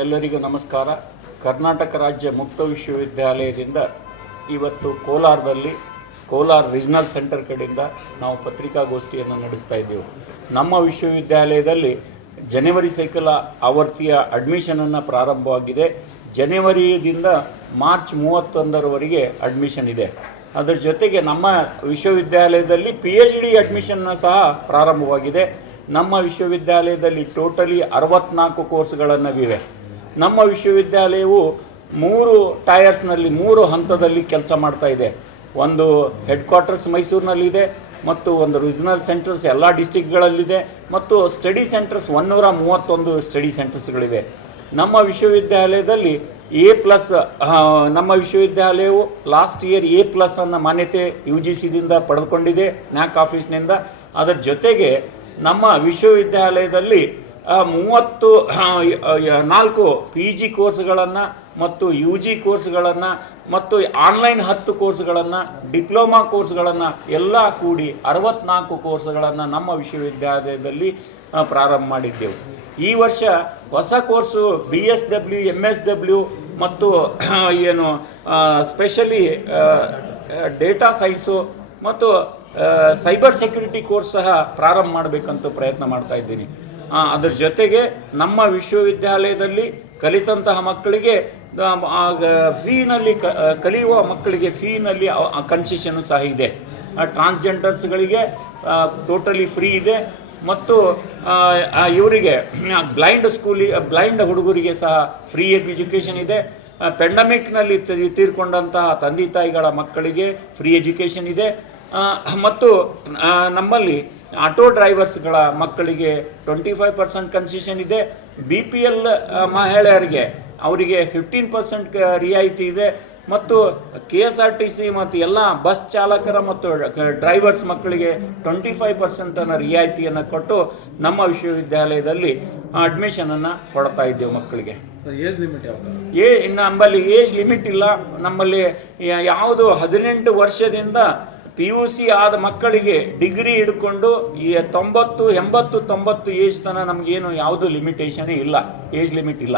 ಎಲ್ಲರಿಗೂ ನಮಸ್ಕಾರ. ಕರ್ನಾಟಕ ರಾಜ್ಯ ಮುಕ್ತ ವಿಶ್ವವಿದ್ಯಾಲಯದಿಂದ ಇವತ್ತು ಕೋಲಾರದಲ್ಲಿ, ಕೋಲಾರ ರೀಜನಲ್ ಸೆಂಟರ್ ಕಡೆಯಿಂದ ನಾವು ಪತ್ರಿಕಾಗೋಷ್ಠಿಯನ್ನು ನಡೆಸ್ತಾ ಇದ್ದೇವೆ. ನಮ್ಮ ವಿಶ್ವವಿದ್ಯಾಲಯದಲ್ಲಿ ಜನವರಿ ಸೈಕಲ್ ಆವರ್ತಿಯ ಅಡ್ಮಿಷನನ್ನು ಪ್ರಾರಂಭವಾಗಿದೆ. ಜನವರಿಯಿಂದ ಮಾರ್ಚ್ ಮೂವತ್ತೊಂದರವರೆಗೆ ಅಡ್ಮಿಷನ್ ಇದೆ. ಅದರ ಜೊತೆಗೆ ನಮ್ಮ ವಿಶ್ವವಿದ್ಯಾಲಯದಲ್ಲಿ ಪಿ ಎಚ್ ಡಿ ಅಡ್ಮಿಷನ್ ಸಹ ಪ್ರಾರಂಭವಾಗಿದೆ. ನಮ್ಮ ವಿಶ್ವವಿದ್ಯಾಲಯದಲ್ಲಿ ಟೋಟಲಿ ಅರವತ್ನಾಲ್ಕು ಕೋರ್ಸ್ಗಳನ್ನವಿವೆ ನಮ್ಮ ವಿಶ್ವವಿದ್ಯಾಲಯವು ಮೂರು ಟಯರ್ಸ್ನಲ್ಲಿ, ಮೂರು ಹಂತದಲ್ಲಿ ಕೆಲಸ ಮಾಡ್ತಾ ಇದೆ. ಒಂದು ಹೆಡ್ ಕ್ವಾರ್ಟರ್ಸ್ ಮೈಸೂರಿನಲ್ಲಿದೆ ಮತ್ತು ಒಂದು ರೀಜನಲ್ ಸೆಂಟರ್ಸ್ ಎಲ್ಲ ಡಿಸ್ಟಿಕ್ಗಳಲ್ಲಿದೆ ಮತ್ತು ಸ್ಟಡಿ ಸೆಂಟರ್ಸ್ ಒನ್ನೂರ ಮೂವತ್ತೊಂದು ಸ್ಟಡಿ ಸೆಂಟರ್ಸ್ಗಳಿವೆ ನಮ್ಮ ವಿಶ್ವವಿದ್ಯಾಲಯದಲ್ಲಿ ಎ ಪ್ಲಸ್ ನಮ್ಮ ವಿಶ್ವವಿದ್ಯಾಲಯವು ಲಾಸ್ಟ್ ಇಯರ್ ಎ ಪ್ಲಸ್ ಅನ್ನ ಮಾನ್ಯತೆ ಯು ಜಿ ಸಿದಿಂದ ಪಡೆದುಕೊಂಡಿದೆ ನ್ಯಾಕ್ ಆಫೀಸ್ನಿಂದ ಅದರ ಜೊತೆಗೆ ನಮ್ಮ ವಿಶ್ವವಿದ್ಯಾಲಯದಲ್ಲಿ ಮೂವತ್ತು ನಾಲ್ಕು ಪಿ ಜಿ ಕೋರ್ಸ್ಗಳನ್ನು ಮತ್ತು ಯು ಜಿ ಕೋರ್ಸ್ಗಳನ್ನು ಮತ್ತು ಆನ್ಲೈನ್ ಹತ್ತು ಕೋರ್ಸ್ಗಳನ್ನು, ಡಿಪ್ಲೊಮಾ ಕೋರ್ಸ್ಗಳನ್ನು ಎಲ್ಲ ಕೂಡಿ ಅರವತ್ನಾಲ್ಕು ಕೋರ್ಸ್ಗಳನ್ನು ನಮ್ಮ ವಿಶ್ವವಿದ್ಯಾಲಯದಲ್ಲಿ ಪ್ರಾರಂಭ ಮಾಡಿದ್ದೆವು. ಈ ವರ್ಷ ಹೊಸ course B S W M S W ಮತ್ತು ಏನು ಸ್ಪೆಷಲಿ ಡೇಟಾ ಸೈನ್ಸು ಮತ್ತು ಸೈಬರ್ ಸೆಕ್ಯುರಿಟಿ ಕೋರ್ಸ್ ಸಹ ಪ್ರಾರಂಭ ಮಾಡಬೇಕಂತ ಪ್ರಯತ್ನ ಮಾಡ್ತಾ ಇದ್ದೀನಿ. ಅದ್ರ ಜೊತೆಗೆ ನಮ್ಮ ವಿಶ್ವವಿದ್ಯಾಲಯದಲ್ಲಿ ಕಲಿತಂತಹ ಮಕ್ಕಳಿಗೆ ಫೀನಲ್ಲಿ ಕಲಿಯುವ ಮಕ್ಕಳಿಗೆ ಫೀನಲ್ಲಿ ಕನ್ಸೆಷನ್ ಸಹ ಇದೆ. ಟ್ರಾನ್ಸ್ಜೆಂಡರ್ಸ್ಗಳಿಗೆ ಟೋಟಲಿ ಫ್ರೀ ಇದೆ. ಮತ್ತು ಇವರಿಗೆ ಬ್ಲೈಂಡ್ ಸ್ಕೂಲಿ ಬ್ಲೈಂಡ್ ಹುಡುಗರಿಗೆ ಸಹ ಫ್ರೀ ಎಜುಕೇಷನ್ ಇದೆ. ಪೆಂಡಮಿಕ್ನಲ್ಲಿ ತೀರ್ಕೊಂಡಂತಹ ತಂದೆ ತಾಯಿಗಳ ಮಕ್ಕಳಿಗೆ ಫ್ರೀ ಎಜುಕೇಷನ್ ಇದೆ. ಮತ್ತು ನಮ್ಮಲ್ಲಿ ಆಟೋ ಡ್ರೈವರ್ಸ್ಗಳ ಮಕ್ಕಳಿಗೆ ಟ್ವೆಂಟಿ ಫೈವ್ ಪರ್ಸೆಂಟ್ ಕನ್ಸೆಷನ್ ಇದೆ. ಬಿ ಪಿ ಎಲ್ ಮಹಿಳೆಯರಿಗೆ ಅವರಿಗೆ ಫಿಫ್ಟೀನ್ ಪರ್ಸೆಂಟ್ ರಿಯಾಯಿತಿ ಇದೆ. ಮತ್ತು K S R T C ಮತ್ತು ಎಲ್ಲ ಬಸ್ ಚಾಲಕರ ಮತ್ತು ಡ್ರೈವರ್ಸ್ ಮಕ್ಕಳಿಗೆ ಟ್ವೆಂಟಿ ಫೈವ್ ಪರ್ಸೆಂಟನ್ನು ರಿಯಾಯಿತಿಯನ್ನು ಕೊಟ್ಟು ನಮ್ಮ ವಿಶ್ವವಿದ್ಯಾಲಯದಲ್ಲಿ ಅಡ್ಮಿಷನನ್ನು ಕೊಡ್ತಾ ಇದ್ದೇವೆ ಮಕ್ಕಳಿಗೆ. ಏಜ್ ಲಿಮಿಟ್ ಏ ನಮ್ಮಲ್ಲಿ ಏಜ್ ಲಿಮಿಟ್ ಇಲ್ಲ. ನಮ್ಮಲ್ಲಿ ಯಾವುದು ಹದಿನೆಂಟು ವರ್ಷದಿಂದ ಪಿ ಯು ಸಿ ಆದ ಮಕ್ಕಳಿಗೆ ಡಿಗ್ರಿ ಹಿಡ್ಕೊಂಡು ಈ ತೊಂಬತ್ತು, ಎಂಬತ್ತು, ತೊಂಬತ್ತು ಏಜ್ ತನಕ ನಮಗೇನು ಯಾವುದು ಲಿಮಿಟೇಷನ್ ಇಲ್ಲ, ಏಜ್ ಲಿಮಿಟ್ ಇಲ್ಲ.